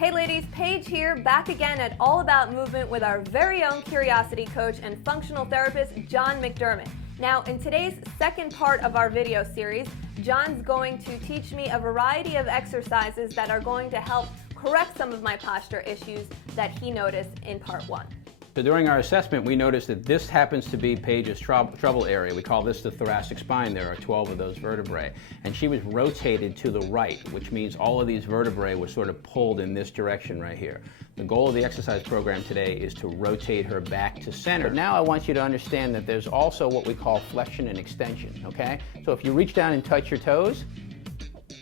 Hey ladies, Paige here, back again at All About Movement with our very own Kurriosity coach and functional therapist, John McDermott. Now, in today's second part of our video series, John's going to teach me a variety of exercises that are going to help correct some of my posture issues that he noticed in part one. So during our assessment, we noticed that this happens to be Paige's trouble area. We call this the thoracic spine. There are 12 of those vertebrae. And she was rotated to the right, which means all of these vertebrae were sort of pulled in this direction right here. The goal of the exercise program today is to rotate her back to center. But now I want you to understand that there's also what we call flexion and extension, okay? So if you reach down and touch your toes,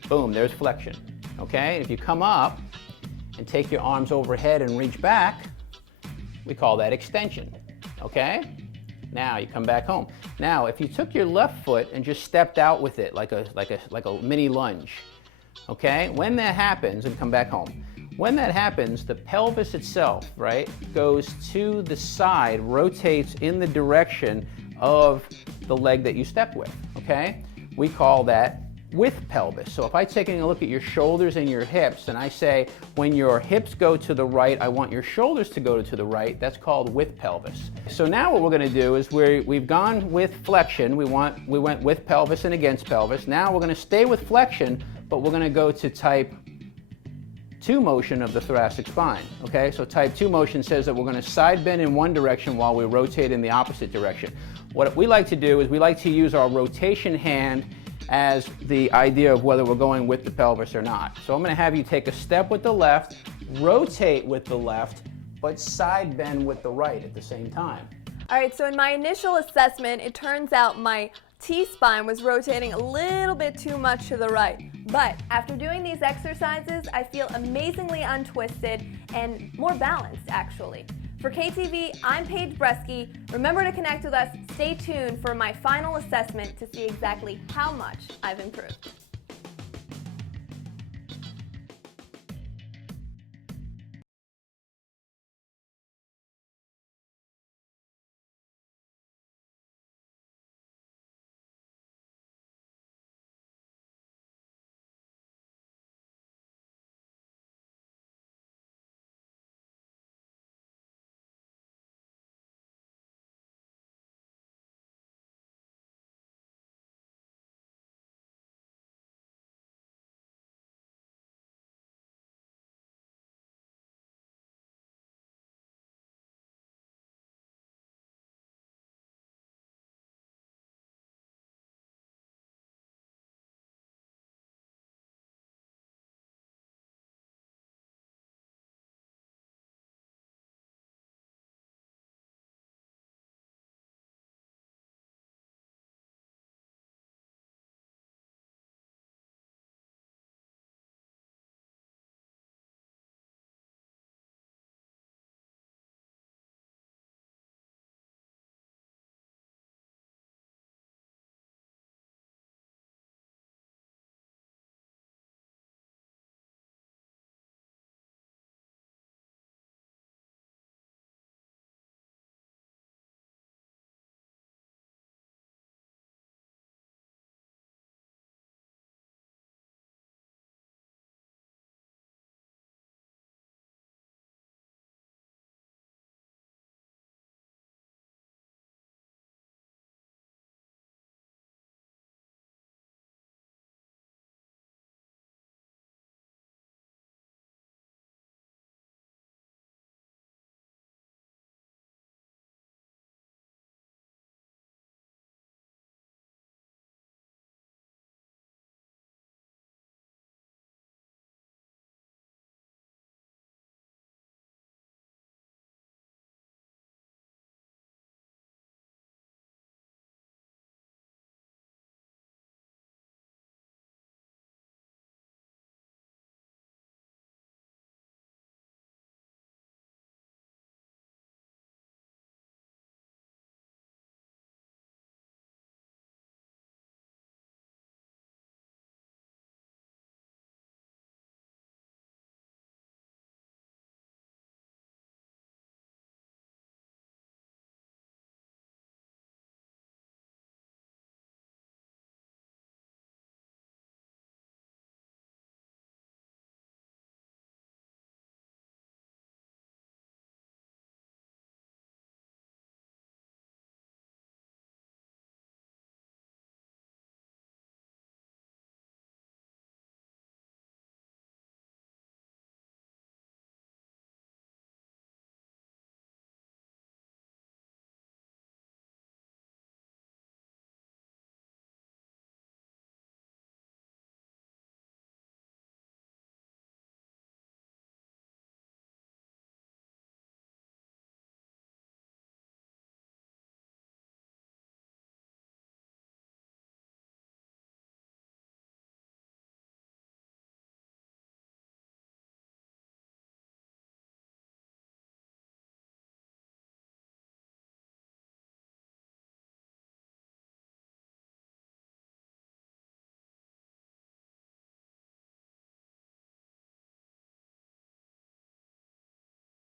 boom, there's flexion, okay? If you come up and take your arms overhead and reach back, we call that extension, okay? Now you come back home. Now, if you took your left foot and just stepped out with it like a mini lunge, okay? When that happens, and come back home. When that happens, the pelvis itself, right, goes to the side, rotates in the direction of the leg that you stepped with, okay? We call that with pelvis. So if I'm taking a look at your shoulders and your hips and I say when your hips go to the right, I want your shoulders to go to the right, that's called with pelvis. So now what we're going to do is we've gone with flexion, we went with pelvis and against pelvis. Now we're going to stay with flexion, but we're going to go to type 2 motion of the thoracic spine. Okay, so type 2 motion says that we're going to side bend in one direction while we rotate in the opposite direction. What we like to do is we like to use our rotation hand as the idea of whether we're going with the pelvis or not. So I'm going to have you take a step with the left, rotate with the left, but side bend with the right at the same time. All right, so in my initial assessment, it turns out my T-spine was rotating a little bit too much to the right. But after doing these exercises, I feel amazingly untwisted and more balanced, actually. For KTV, I'm Paige Bresky. Remember to connect with us. Stay tuned for my final assessment to see exactly how much I've improved.